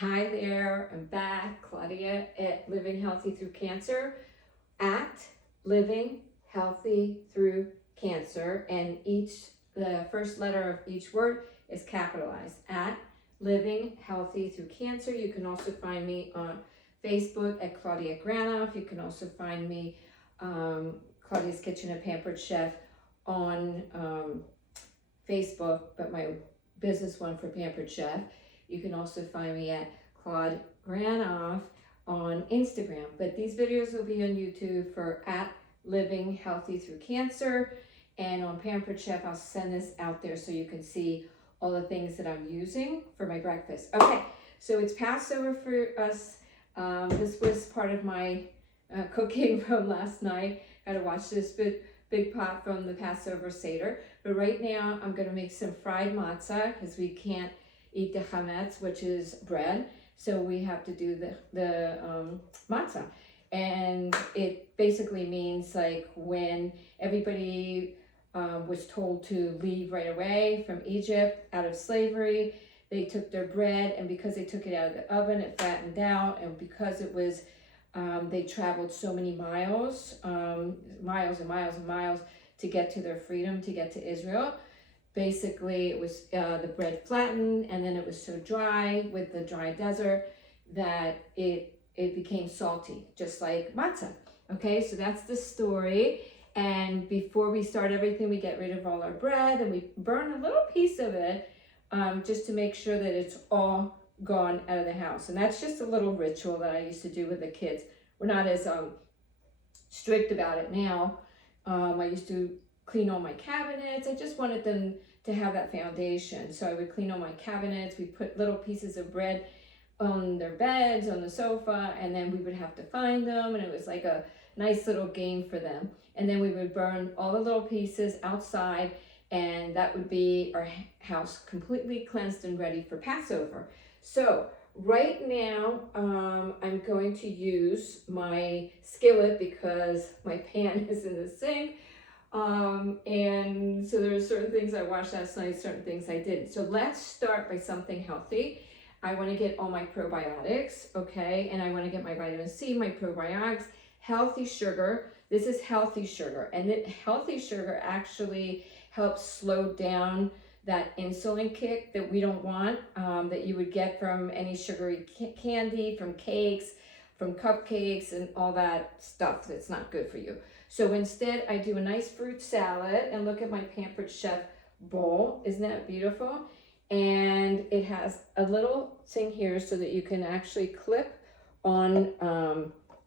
Hi there, I'm back, Claudia at Living Healthy Through Cancer, at Living Healthy Through Cancer, and the first letter of each word is capitalized, at Living Healthy Through Cancer. You can also find me on Facebook at Claudia Granoff. You can also find me, Claudia's Kitchen and Pampered Chef, on Facebook, but my business one for Pampered Chef. You can also find me at Claude Granoff on Instagram. But these videos will be on YouTube for at Living Healthy Through Cancer. And on Pampered Chef, I'll send this out there so you can see all the things that I'm using for my breakfast. Okay, so it's Passover for us. This was part of my cooking from last night. Got to watch this big pot from the Passover Seder. But right now, I'm going to make some fried matzah because we can't eat the chametz, which is bread, so we have to do the matzah, and it basically means like when everybody was told to leave right away from Egypt out of slavery, they took their bread, and because they took it out of the oven, it flattened out, and because it was they traveled so many miles, miles and miles and miles to get to their freedom, to get to Israel. Basically, it was the bread flattened, and then it was so dry with the dry desert that it became salty, just like matzah. Okay, so that's the story. And before we start everything, we get rid of all our bread, and we burn a little piece of it just to make sure that it's all gone out of the house. And that's just a little ritual that I used to do with the kids. We're not as strict about it now. I used to clean all my cabinets. I just wanted them to have that foundation. So I would clean all my cabinets. We put little pieces of bread on their beds, on the sofa, and then we would have to find them. And it was like a nice little game for them. And then we would burn all the little pieces outside, and that would be our house completely cleansed and ready for Passover. So right now, I'm going to use my skillet because my pan is in the sink. And so there are certain things I watched last night, certain things I didn't. So let's start by something healthy. I want to get all my probiotics, okay? And I want to get my vitamin C, my probiotics, healthy sugar. This is healthy sugar. And healthy sugar actually helps slow down that insulin kick that we don't want, that you would get from any sugary candy, from cakes, from cupcakes, and all that stuff that's not good for you. So instead, I do a nice fruit salad, and look at my Pampered Chef bowl. Isn't that beautiful? And it has a little thing here so that you can actually clip on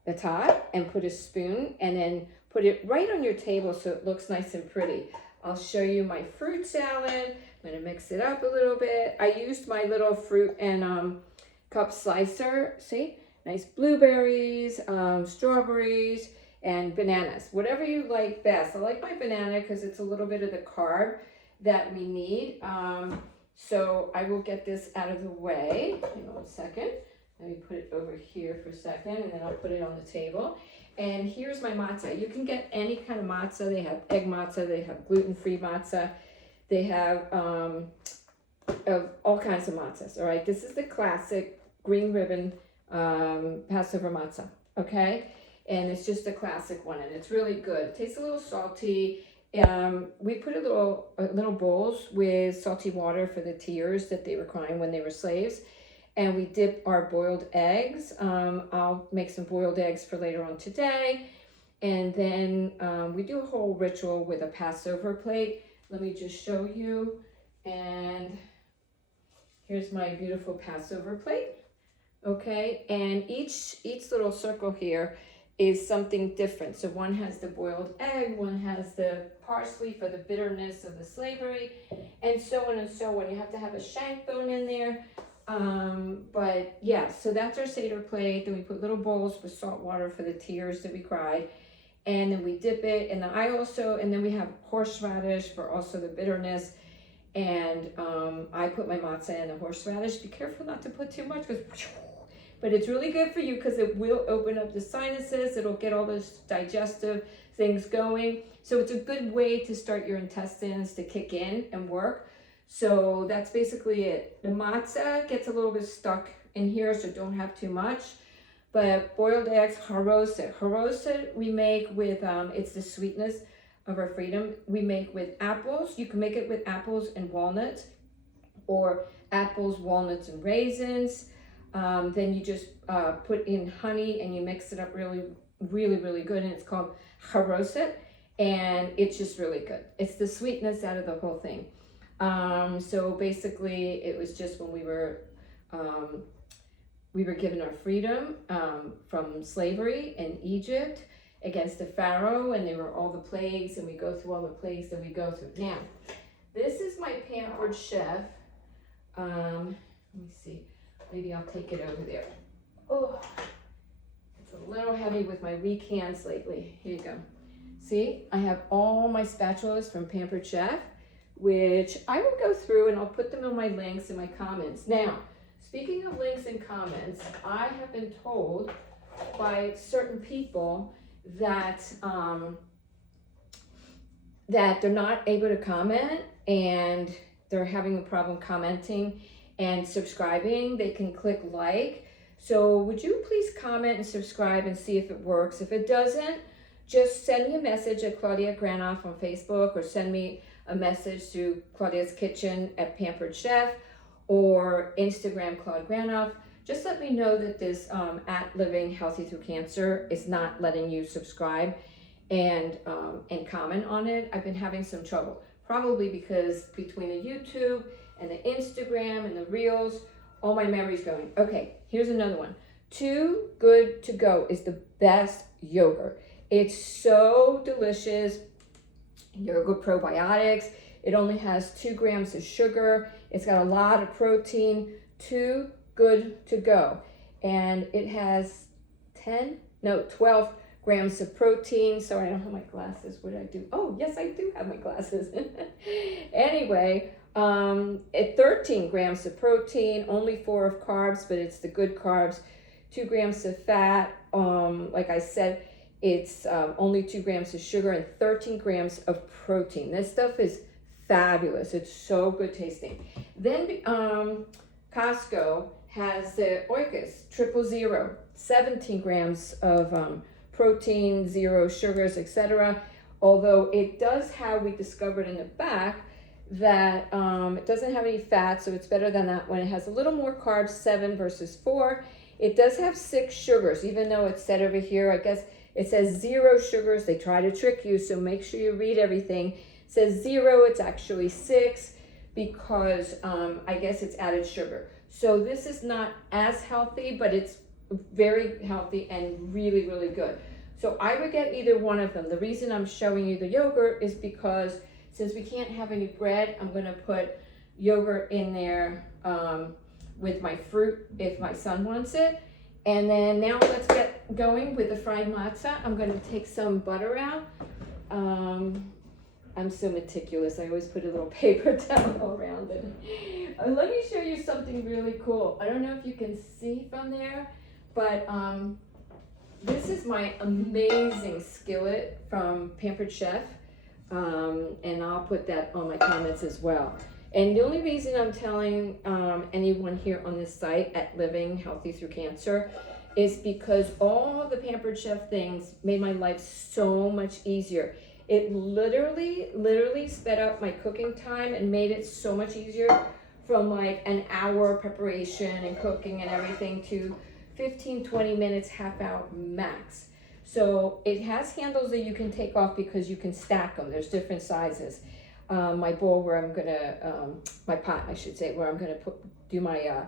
the top and put a spoon, and then put it right on your table so it looks nice and pretty. I'll show you my fruit salad. I'm gonna mix it up a little bit. I used my little fruit and cup slicer. See, nice blueberries, strawberries, and bananas, whatever you like best. I like my banana because it's a little bit of the carb that we need. So I will get this out of the way. Hang on a second. Let me put it over here for a second, and then I'll put it on the table. And here's my matzah. You can get any kind of matzah. They have egg matzah. They have gluten-free matzah. They have of all kinds of matzahs. All right. This is the classic green ribbon Passover matzah. Okay. And it's just a classic one, and it's really good. It tastes a little salty. We put little bowls with salty water for the tears that they were crying when they were slaves, and we dip our boiled eggs. I'll make some boiled eggs for later on today, and then we do a whole ritual with a Passover plate. Let me just show you, and here's my beautiful Passover plate. Okay, and each little circle here is something different. So one has the boiled egg, one has the parsley for the bitterness of the slavery, and so on and so on. You have to have a shank bone in there. But yeah, so that's our Seder plate. Then we put little bowls with salt water for the tears that we cried. And then we dip it. And then we have horseradish for also the bitterness. And I put my matzah in the horseradish. Be careful not to put too much, but it's really good for you because it will open up the sinuses. It'll get all those digestive things going. So it's a good way to start your intestines to kick in and work. So that's basically it. The matzah gets a little bit stuck in here, so don't have too much. But boiled eggs, haroset. Haroset we make with, it's the sweetness of our freedom. We make with apples. You can make it with apples and walnuts, or apples, walnuts, and raisins. Then you just put in honey and you mix it up really, really good. And it's called haroset. And it's just really good. It's the sweetness out of the whole thing. So basically it was just when we were given our freedom from slavery in Egypt against the Pharaoh, and there were all the plagues, and we go through all the plagues that we go through. Now, this is my pampered chef. Let me see. Maybe I'll take it over there. Oh, it's a little heavy with my weak hands lately. Here you go. See, I have all my spatulas from Pampered Chef, which I will go through and I'll put them in my links in my comments. Now, speaking of links and comments, I have been told by certain people that that they're not able to comment and they're having a problem commenting and subscribing. They can click like. So would you please comment and subscribe and see if it works? If it doesn't, just send me a message at Claudia Granoff on Facebook, or send me a message to Claudia's Kitchen at Pampered Chef, or Instagram Claude Granoff. Just let me know that this at Living Healthy Through Cancer is not letting you subscribe and comment on it. I've been having some trouble, probably because between the YouTube and the Instagram and the Reels, all my memory's going. Okay, here's another one. Too Good To Go is the best yogurt. It's so delicious. Yogurt probiotics. It only has 2 grams of sugar. It's got a lot of protein. Too Good To Go. And it has 12 grams of protein. Sorry, I don't have my glasses. What did I do? Oh, yes, I do have my glasses. Anyway, 13 grams of protein, only 4 of carbs, but it's the good carbs. 2 grams of fat. Like I said, it's only 2 grams of sugar and 13 grams of protein. This stuff is fabulous. It's so good tasting. Then Costco has the Oikos 000, 17 grams of protein, 0 sugars, etc. Although it does have, we discovered in the back, that it doesn't have any fat, so it's better than that one. It has a little more carbs, 7 versus 4. It does have 6 sugars, even though it's said over here, I guess it says 0 sugars. They try to trick you, so make sure you read everything. It says 0, it's actually 6, because I guess it's added sugar. So this is not as healthy, but it's very healthy and really, really good. So I would get either one of them. The reason I'm showing you the yogurt is because since we can't have any bread, I'm gonna put yogurt in there with my fruit if my son wants it. And then now let's get going with the fried matzah. I'm gonna take some butter out. I'm so meticulous. I always put a little paper towel around it. Let me show you something really cool. I don't know if you can see from there, but this is my amazing skillet from Pampered Chef. And I'll put that on my comments as well. And the only reason I'm telling anyone here on this site at Living Healthy Through Cancer is because all the Pampered Chef things made my life so much easier. It literally sped up my cooking time and made it so much easier, from like an hour preparation and cooking and everything to 15-20 minutes, half hour max. So it has handles that you can take off because you can stack them. There's different sizes. My bowl where I'm gonna, my pot I should say, where I'm gonna do my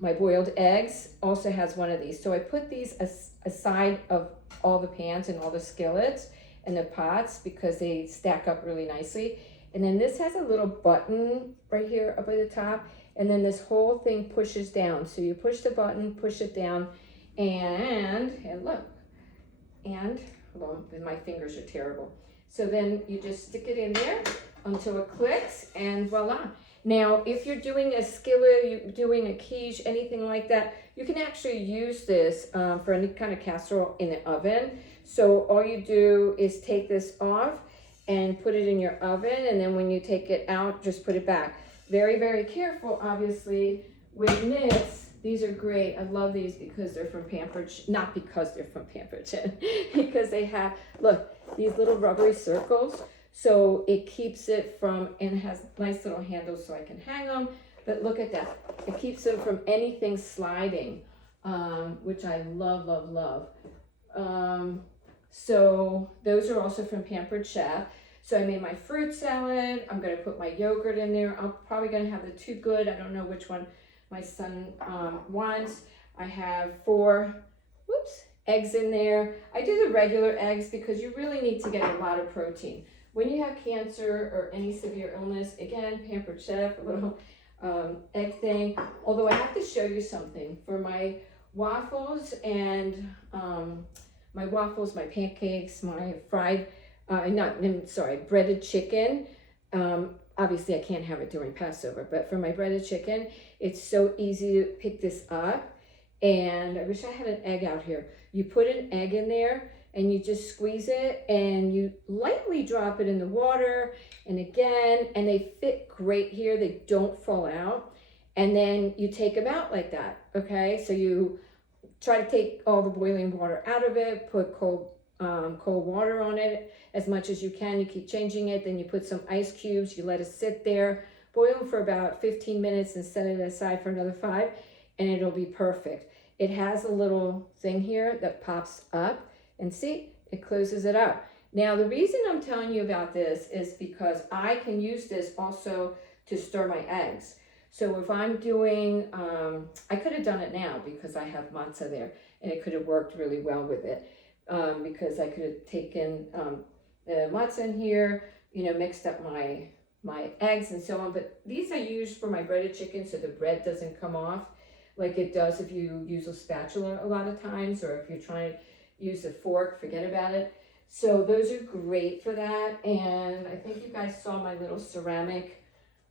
my boiled eggs also has one of these. So I put these aside of all the pans and all the skillets and the pots because they stack up really nicely. And then this has a little button right here up at the top, and then this whole thing pushes down. So you push the button, push it down, and look, and hold on, my fingers are terrible. So then you just stick it in there until it clicks, and voila. Now, if you're doing a skillet, you're doing a quiche, anything like that, you can actually use this for any kind of casserole in the oven. So all you do is take this off and put it in your oven, and then when you take it out, just put it back. very, very careful, obviously, with mitts. These are great. I love these because they're from Pampered, not because they're from Pampered Chef, because they have, look, these little rubbery circles. So it keeps it from, and has nice little handles so I can hang them. But look at that. It keeps them from anything sliding, which I love, love, love. So those are also from Pampered Chef. So I made my fruit salad. I'm going to put my yogurt in there. I'm probably going to have the Too Good. I don't know which one my son wants. I have 4 eggs in there. I do the regular eggs because you really need to get a lot of protein. When you have cancer or any severe illness, again, Pampered Chef, a little egg thing. Although I have to show you something. For my waffles and my pancakes, my fried, breaded chicken. Obviously I can't have it during Passover, but for my breaded chicken, it's so easy to pick this up. And I wish I had an egg out here. You put an egg in there and you just squeeze it and you lightly drop it in the water and again, and they fit great here. They don't fall out. And then you take them out like that, okay? So you try to take all the boiling water out of it, put cold water on it as much as you can. You keep changing it, then you put some ice cubes, you let it sit there, boil them for about 15 minutes and set it aside for another 5, and it'll be perfect. It has a little thing here that pops up, and see, it closes it up. Now, the reason I'm telling you about this is because I can use this also to stir my eggs. So if I'm doing, I could have done it now because I have matzah there, and it could have worked really well with it. Because I could have taken the matzah in here, mixed up my eggs and so on. But these I use for my breaded chicken so the bread doesn't come off like it does if you use a spatula a lot of times, or if you're trying to use a fork, forget about it. So those are great for that. And I think you guys saw my little ceramic,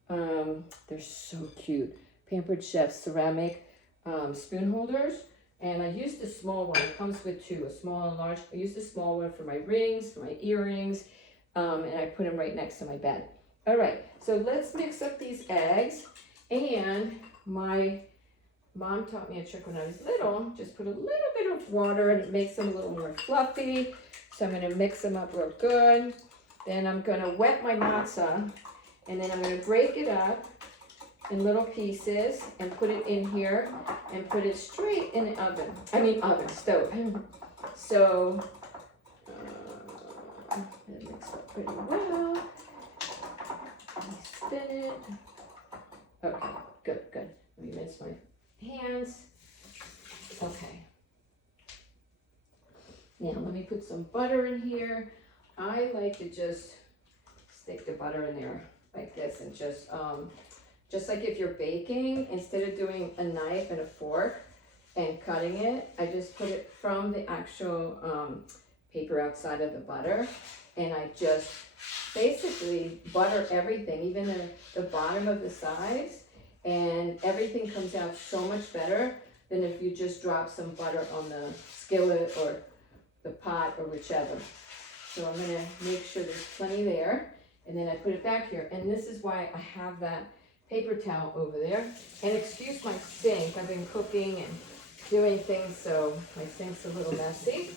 they're so cute, Pampered Chef ceramic spoon holders. And I used the small one. It comes with 2, a small and large. I used the small one for my rings, for my earrings, and I put them right next to my bed. All right, so let's mix up these eggs. And my mom taught me a trick when I was little. Just put a little bit of water and it makes them a little more fluffy. So I'm gonna mix them up real good. Then I'm gonna wet my matzah, and then I'm gonna break it up in little pieces and put it in here and put it straight in the oven. Stove. So it mixed up pretty well. Let me spin it. Okay, good. Let me rinse my hands. Okay. Now let me put some butter in here. I like to just stick the butter in there like this and just like if you're baking, instead of doing a knife and a fork and cutting it, I just put it from the actual paper outside of the butter, and I just basically butter everything, even the bottom of the sides, and everything comes out so much better than if you just drop some butter on the skillet or the pot or whichever. So I'm gonna make sure there's plenty there, and then I put it back here, and this is why I have that paper towel over there. And excuse my sink, I've been cooking and doing things, so my sink's a little messy.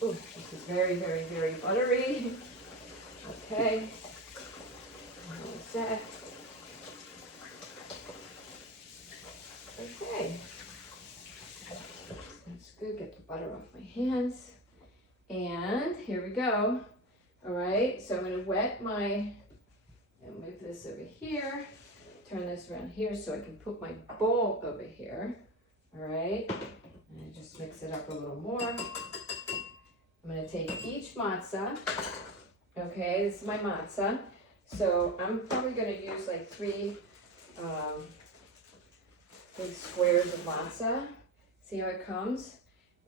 This is very, very, very buttery. Okay, what's that? Okay, that's good. Get the butter off my hands, and here we go. All right, so I'm going to wet and move this over here, turn this around here so I can put my bowl over here. All right, and just mix it up a little more. I'm going to take each matzah. Okay, this is my matzah. So I'm probably going to use like 3 big squares of matzah. See how it comes?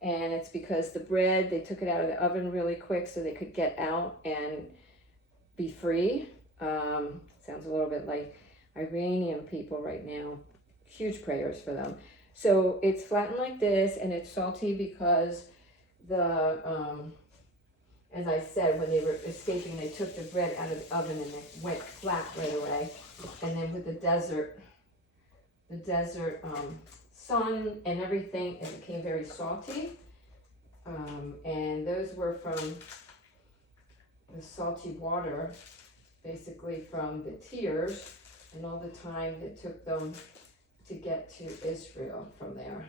And it's because the bread, they took it out of the oven really quick so they could get out and be free. Sounds a little bit like Iranian people right now. Huge prayers for them. So it's flattened like this, and it's salty because as I said, when they were escaping, they took the bread out of the oven and it went flat right away. And then with the desert sun and everything, it became very salty. And those were from the salty water, basically from the tears and all the time it took them to get to Israel from there.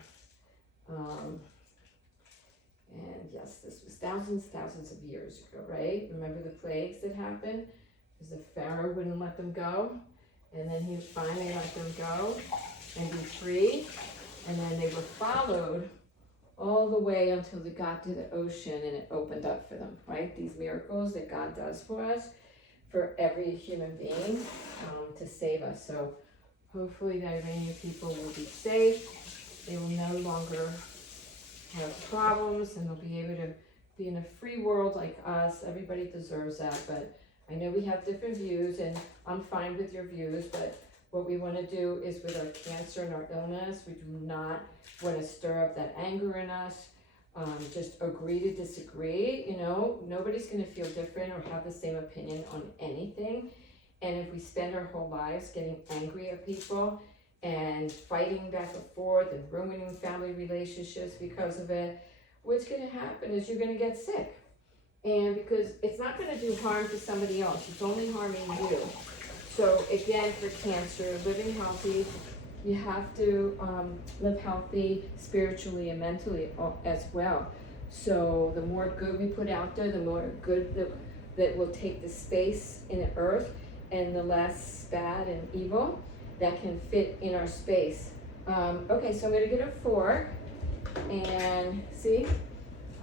And yes, this was thousands of years ago, right? Remember the plagues that happened? Because the Pharaoh wouldn't let them go. And then he finally let them go and be free. And then they were followed all the way until they got to the ocean and it opened up for them, right? These miracles that God does for us, for every human being, to save us. So hopefully the Iranian people will be safe. They will no longer have problems and they'll be able to be in a free world like us. Everybody deserves that, but I know we have different views and I'm fine with your views, but what we want to do is with our cancer and our illness, we do not want to stir up that anger in us. Just agree to disagree, you know, nobody's going to feel different or have the same opinion on anything. And if we spend our whole lives getting angry at people and fighting back and forth and ruining family relationships because of it, what's going to happen is you're going to get sick. And because it's not going to do harm to somebody else, it's only harming you. So again, for cancer, living healthy, you have to live healthy spiritually and mentally as well. So the more good we put out there, the more good that will take the space in the earth, and the less bad and evil that can fit in our space. Okay, so I'm going to get a fork, and see,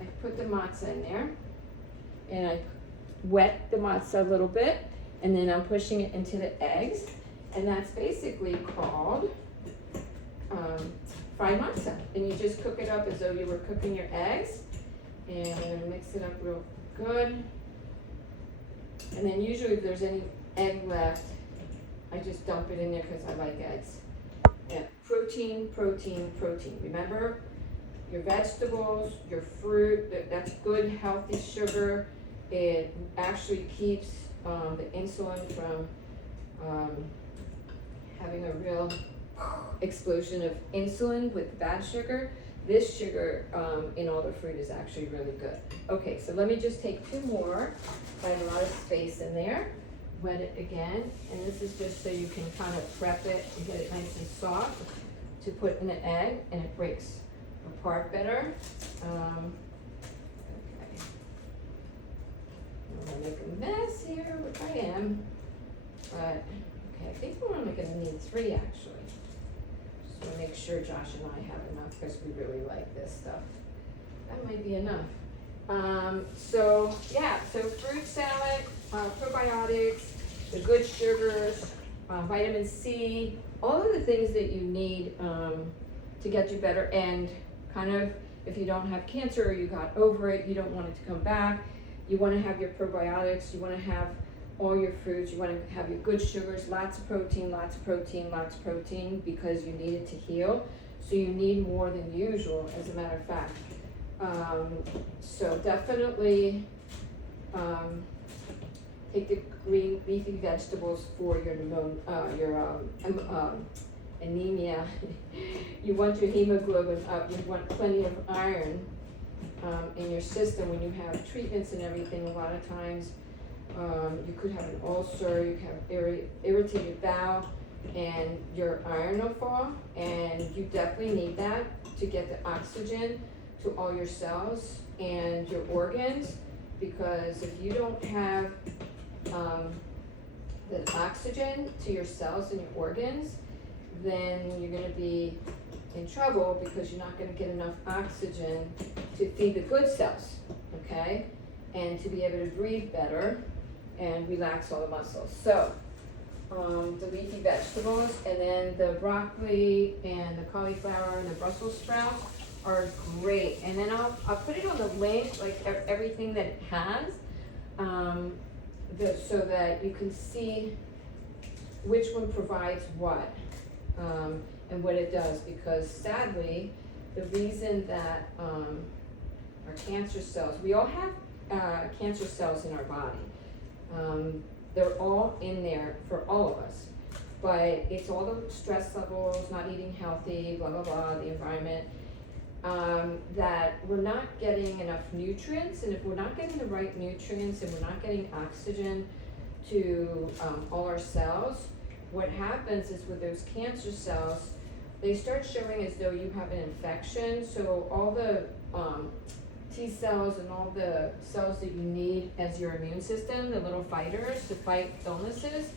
I put the matzah in there, and I wet the matzah a little bit, and then I'm pushing it into the eggs, and that's basically called fried matzah. And you just cook it up as though you were cooking your eggs, and I'm going to mix it up real good. And then usually if there's any egg left, I just dump it in there because I like eggs. Yeah, protein, protein, protein. Remember, your vegetables, your fruit, that's good, healthy sugar. It actually keeps the insulin from having a real explosion of insulin with bad sugar. This sugar in all the fruit is actually really good. Okay, so let me just take two more. I have a lot of space in there. Wet it again, and this is just so you can kind of prep it and get it nice and soft to put in an egg, and it breaks apart better. Okay, I'm gonna make a mess here, which I am, but okay, I think we're only gonna need 3 actually. Just wanna make sure Josh and I have enough because we really like this stuff. That might be enough. So yeah, so fruit salad, probiotics, the good sugars, vitamin C, all of the things that you need to get you better. And kind of, if you don't have cancer or you got over it, you don't want it to come back, you want to have your probiotics, you want to have all your fruits, you want to have your good sugars, lots of protein, lots of protein, lots of protein, because you need it to heal. So you need more than usual, as a matter of fact. So definitely take the green leafy vegetables for your anemia. You want your hemoglobin up. You want plenty of iron in your system. When you have treatments and everything, a lot of times you could have an ulcer, you could have irritated bowel, and your iron will fall, and you definitely need that to get the oxygen to all your cells and your organs, because if you don't have the oxygen to your cells and your organs, then you're going to be in trouble, because you're not going to get enough oxygen to feed the good cells, okay, and to be able to breathe better and relax all the muscles. So the leafy vegetables, and then the broccoli and the cauliflower and the Brussels sprouts are great. And then I'll put it on the link, like everything that it has, so that you can see which one provides what, and what it does. Because sadly, the reason that our cancer cells, we all have cancer cells in our body. They're all in there for all of us, but it's all the stress levels, not eating healthy, blah, blah, blah, the environment, that we're not getting enough nutrients. And if we're not getting the right nutrients and we're not getting oxygen to all our cells, what happens is with those cancer cells, they start showing as though you have an infection. So all the T cells and all the cells that you need as your immune system, the little fighters to fight illnesses,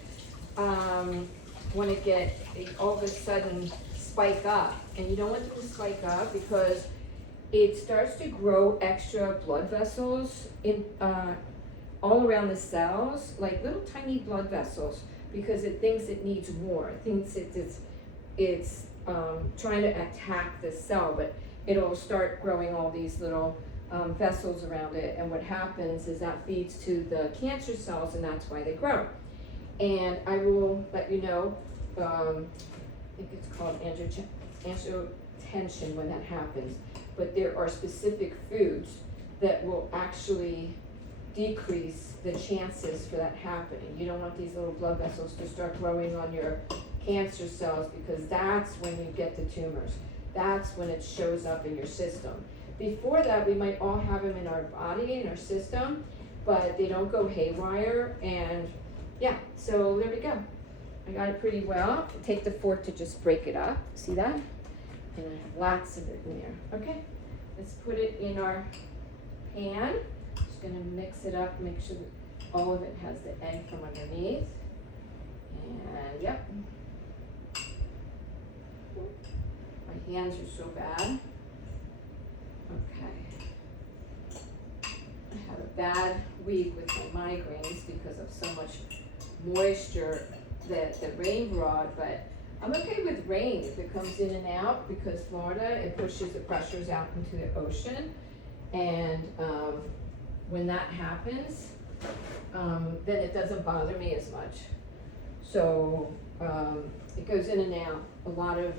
want to get all of a sudden spike up. And you don't want them to spike up because it starts to grow extra blood vessels in all around the cells, like little tiny blood vessels, because it thinks it needs more. It thinks it's trying to attack the cell, but it'll start growing all these little vessels around it. And what happens is that feeds to the cancer cells, and that's why they grow. And I will let you know, I think it's called angiotensin when that happens. But there are specific foods that will actually decrease the chances for that happening. You don't want these little blood vessels to start growing on your cancer cells, because that's when you get the tumors. That's when it shows up in your system. Before that, we might all have them in our body, in our system, but they don't go haywire. And yeah, so there we go. I got it pretty well. Take the fork to just break it up. See that? And I have lots of it in there. Okay, let's put it in our pan. Just gonna mix it up, make sure that all of it has the egg from underneath. And yep. My hands are so bad. Okay. I had a bad week with my migraines because of so much moisture that the rain brought, but I'm okay with rain if it comes in and out, because Florida, it pushes the pressures out into the ocean. And when that happens, then it doesn't bother me as much. So it goes in and out, a lot of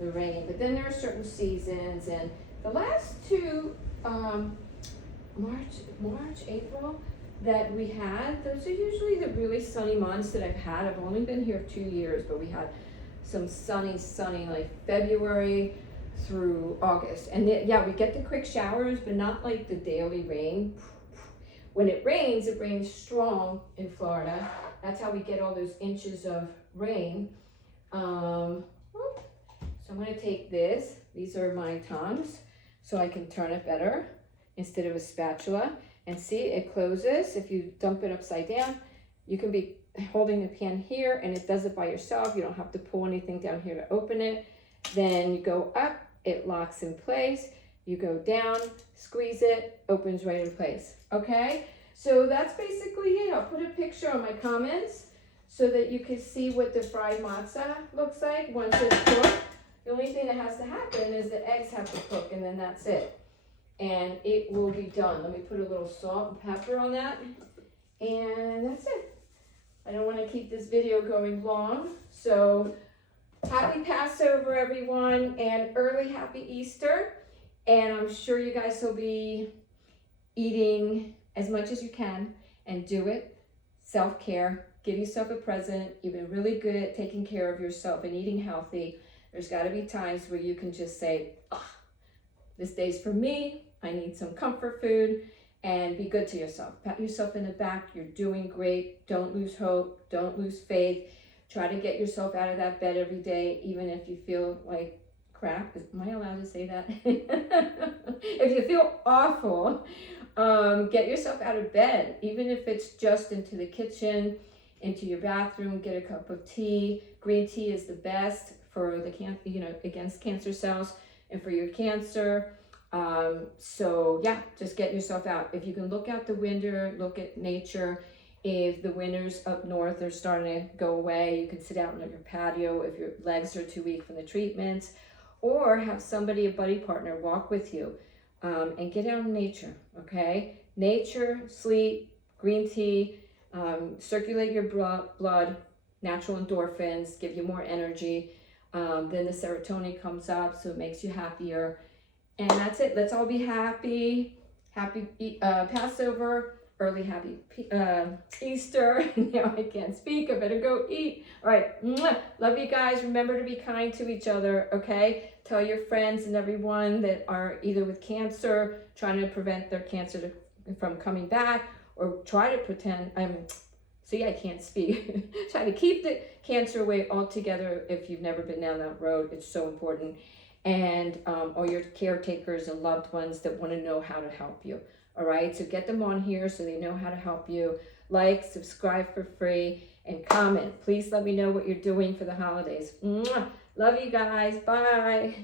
the rain. But then there are certain seasons, and the last two, March, April, that we had, those are usually the really sunny months that I've had. I've only been here 2 years, but we had some sunny, like February through August. And yeah, we get the quick showers, but not like the daily rain. When it rains strong in Florida. That's how we get all those inches of rain. So I'm gonna take this. These are my tongs, so I can turn it better instead of a spatula. And see, it closes. If you dump it upside down, you can be holding the pan here, and it does it by yourself. You don't have to pull anything down here to open it. Then you go up, it locks in place. You go down, squeeze it, opens right in place. Okay, so that's basically it. I'll put a picture on my comments so that you can see what the fried matzah looks like once it's cooked. The only thing that has to happen is the eggs have to cook, and then that's it. And it will be done. Let me put a little salt and pepper on that. And that's it. I don't want to keep this video going long. So happy Passover, everyone, and early happy Easter. And I'm sure you guys will be eating as much as you can, and do it. Self-care. Give yourself a present. You've been really good at taking care of yourself and eating healthy. There's got to be times where you can just say, this day's for me. I need some comfort food, and be good to yourself. Pat yourself in the back. You're doing great. Don't lose hope. Don't lose faith. Try to get yourself out of that bed every day, even if you feel like crap. Am I allowed to say that? If you feel awful, get yourself out of bed, even if it's just into the kitchen, into your bathroom. Get a cup of tea. Green tea is the best for the against cancer cells and for your cancer. So yeah, just get yourself out. If you can look out the window, look at nature. If the winters up north are starting to go away, you can sit out on your patio if your legs are too weak from the treatments, or have somebody, a buddy partner, walk with you, and get out in nature. Okay, nature, sleep, green tea, circulate your blood, natural endorphins, give you more energy. Then the serotonin comes up, so it makes you happier. And that's it. Let's all be happy. Happy Passover, early happy Easter. Now I can't speak. I better go eat. All right. Mwah. Love you guys. Remember to be kind to each other, okay? Tell your friends and everyone that are either with cancer, trying to prevent their cancer from coming back, or try to pretend see, I can't speak. Try to keep the cancer away altogether if you've never been down that road. It's so important. And all your caretakers and loved ones that want to know how to help you. All right, so get them on here so they know how to help you. Like, subscribe for free, and comment. Please let me know what you're doing for the holidays. Mwah! Love you guys. Bye.